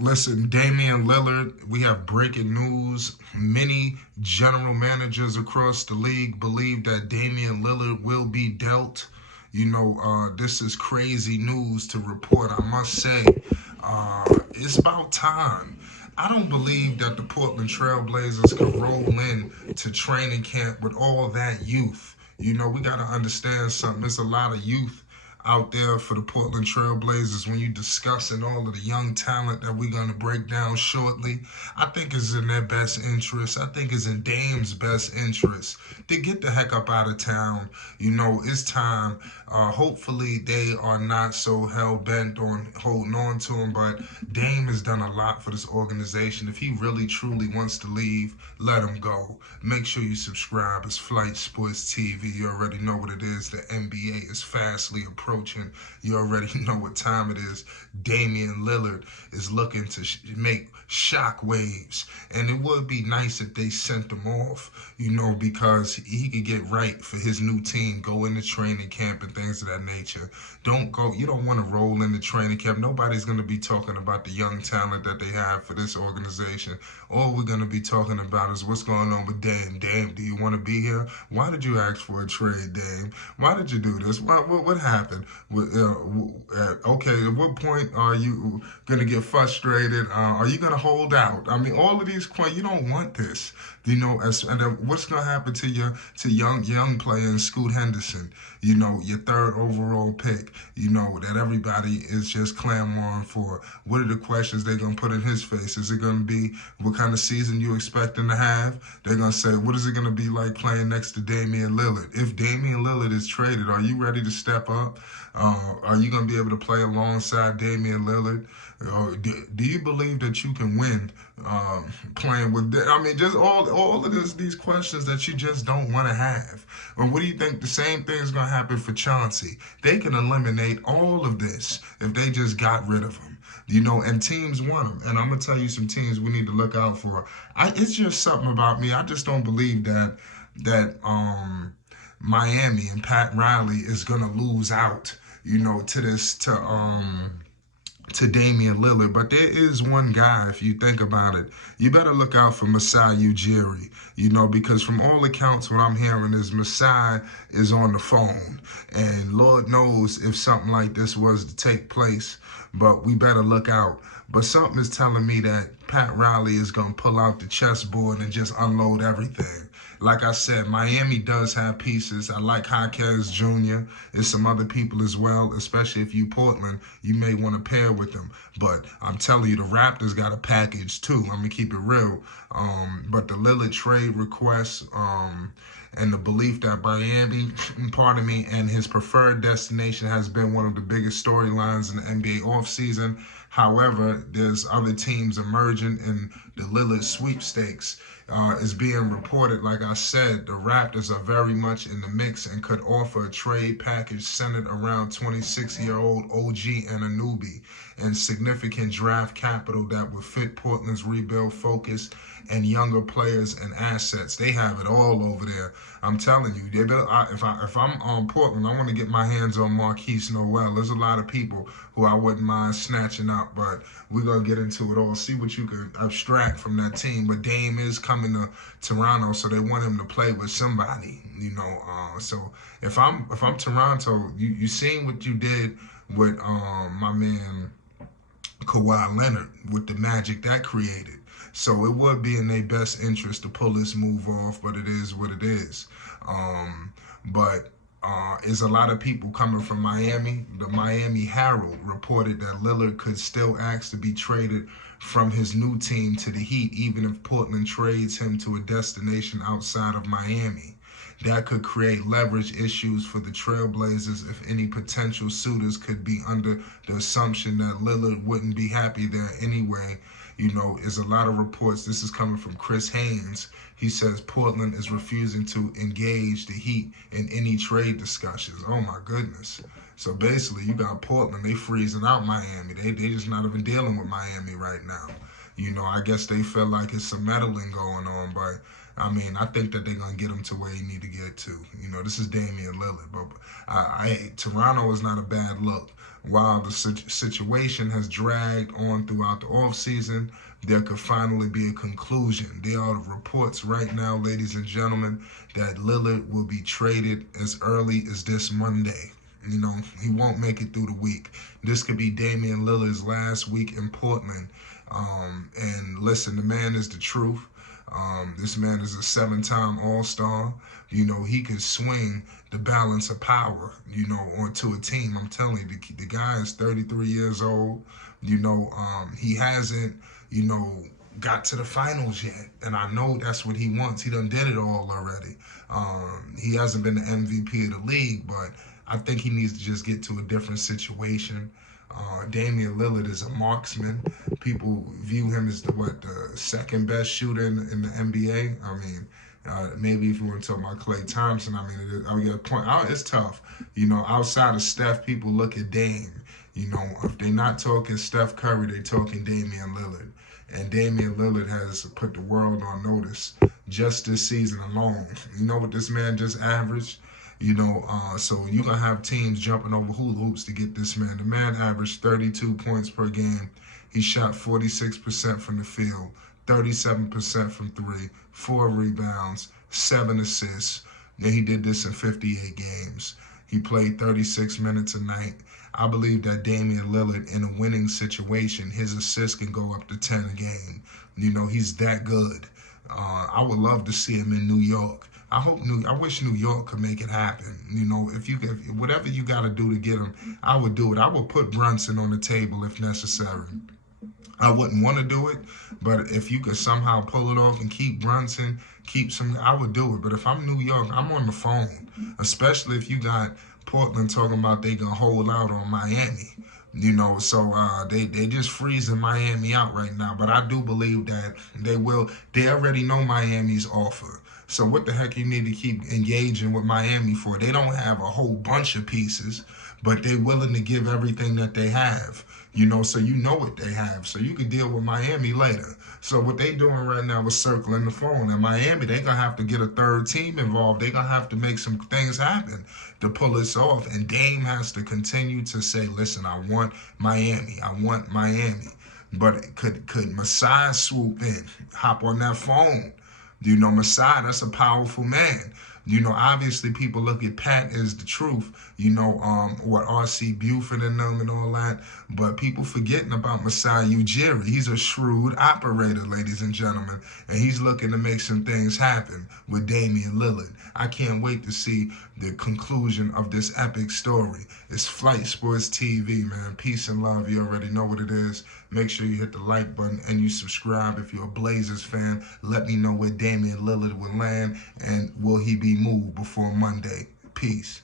Listen, Damian Lillard, we have breaking news. Many general managers across the league believe that Damian Lillard will be dealt. This is crazy news to report, I must say. It's about time. I don't believe that the Portland Trailblazers can roll in to training camp with all that youth. We got to understand something. There's a lot of youth out there for the Portland Trailblazers when you discussing all of the young talent that we're going to break down shortly. I think it's in their best interest. I think it's in Dame's best interest to get the heck up out of town. It's time. Hopefully they are not so hell-bent on holding on to him, but Dame has done a lot for this organization. If he really truly wants to leave, let him go. Make sure you subscribe. It's Flight Sports TV. You already know what it is. The NBA is fastly approaching. You already know what time it is. Damian Lillard is looking to make shock waves. And it would be nice if they sent him off, because he could get right for his new team, go into training camp and things of that nature. You don't want to roll into training camp. Nobody's going to be talking about the young talent that they have for this organization. All we're going to be talking about is what's going on with Dame. Dame, do you want to be here? Why did you ask for a trade, Dame? Why did you do this? What happened? Okay, at what point are you going to get frustrated? Are you going to hold out? I mean, all of these questions, you don't want this. And then what's going to happen to young player Scoot Henderson? Your third overall pick. That everybody is just clamoring for. What are the questions they're going to put in his face? Is it going to be what kind of season you expect him to have? They're going to say, what is it going to be like playing next to Damian Lillard? If Damian Lillard is traded, are you ready to step up? Are you going to be able to play alongside Damian Lillard? Do you believe that you can win playing with? Just all of these questions that you just don't want to have. Or what do you think? The same thing is going to happen for Chauncey. They can eliminate all of this if they just got rid of him. And teams want him. And I'm gonna tell you some teams we need to look out for. It's just something about me. I just don't believe that Miami and Pat Riley is gonna lose out, to Damian Lillard. But there is one guy, if you think about it, you better look out for Masai Ujiri, because from all accounts, what I'm hearing is Masai is on the phone. And Lord knows if something like this was to take place, but we better look out. But something is telling me that Pat Riley is going to pull out the chessboard and just unload everything. Like I said, Miami does have pieces. I like Jaquez Jr. There's some other people as well, especially if you Portland, you may want to pair with them. But I'm telling you, the Raptors got a package too. I'm going to keep it real. But the Lillard trade request and the belief that Miami, and his preferred destination has been one of the biggest storylines in the NBA offseason. However, there's other teams emerging in the Lillard sweepstakes. Is being reported. Like I said, the Raptors are very much in the mix and could offer a trade package centered around 26-year-old OG Anunoby and significant draft capital that would fit Portland's rebuild focus and younger players and assets. They have it all over there. I'm telling you, if I'm on Portland, I want to get my hands on Marquise Noel. There's a lot of people who I wouldn't mind snatching up, but we're going to get into it all. See what you can abstract from that team. But Dame is coming to Toronto, so they want him to play with somebody, So if I'm Toronto, you seen what you did with my man Kawhi Leonard with the magic that created. So it would be in their best interest to pull this move off, but it is what it is. But is a lot of people coming from Miami. The Miami Herald reported that Lillard could still ask to be traded from his new team to the Heat, even if Portland trades him to a destination outside of Miami. That could create leverage issues for the Trailblazers if any potential suitors could be under the assumption that Lillard wouldn't be happy there anyway. Is a lot of reports. This is coming from Chris Haynes. He says Portland is refusing to engage the Heat in any trade discussions. Oh my goodness. So basically, you got Portland. They freezing out Miami. They just not even dealing with Miami right now. I guess they feel like it's some meddling going on, but I think that they're going to get him to where he need to get to. This is Damian Lillard, but Toronto is not a bad look. while the situation has dragged on throughout the offseason, there could finally be a conclusion. There are reports right now, ladies and gentlemen, that Lillard will be traded as early as this Monday. You know, he won't make it through the week. This could be Damian Lillard's last week in Portland. And listen, the man is the truth. This man is a 7-time All-Star. You know, he can swing the balance of power, you know, onto a team. I'm telling you, the guy is 33 years old. You know, he hasn't, you know, got to the finals yet. And I know that's what he wants. He done did it all already. He hasn't been the MVP of the league, but I think he needs to just get to a different situation. Damian Lillard is a marksman. People view him as the second best shooter in the NBA. I mean, maybe if you want to talk about Klay Thompson, I mean, I'll get a point. It's tough. You know, outside of Steph, people look at Dame. You know, if they're not talking Steph Curry, they're talking Damian Lillard. And Damian Lillard has put the world on notice just this season alone. You know what this man just averaged? You know, so you're going to have teams jumping over hula hoops to get this man. The man averaged 32 points per game. He shot 46% from the field, 37% from three, 4 rebounds, 7 assists. Then he did this in 58 games. He played 36 minutes a night. I believe that Damian Lillard, in a winning situation, his assists can go up to 10 a game. You know, he's that good. I would love to see him in New York. I wish New York could make it happen. You know, if whatever you got to do to get him, I would do it. I would put Brunson on the table if necessary. I wouldn't want to do it, but if you could somehow pull it off and keep Brunson, I would do it. But if I'm New York, I'm on the phone, especially if you got Portland talking about they gonna hold out on Miami. You know, so they just freezing Miami out right now. But I do believe that they will. They already know Miami's offer. So what the heck you need to keep engaging with Miami for? They don't have a whole bunch of pieces, but they're willing to give everything that they have. You know, so you know what they have. So you can deal with Miami later. So what they doing right now is circling the phone. And Miami, they going to have to get a third team involved. They going to have to make some things happen to pull this off. And Dame has to continue to say, listen, I want Miami. I want Miami. But could Masai swoop in, hop on that phone? You know, Masai, that's a powerful man. You know, obviously people look at Pat as the truth, you know, what R.C. Buford and them and all that. But people forgetting about Masai Ujiri. He's a shrewd operator, ladies and gentlemen. And he's looking to make some things happen with Damian Lillard. I can't wait to see the conclusion of this epic story. It's Flight Sports TV, man. Peace and love. You already know what it is. Make sure you hit the like button and you subscribe if you're a Blazers fan. Let me know where Damian Lillard will land and will he be moved before Monday. Peace.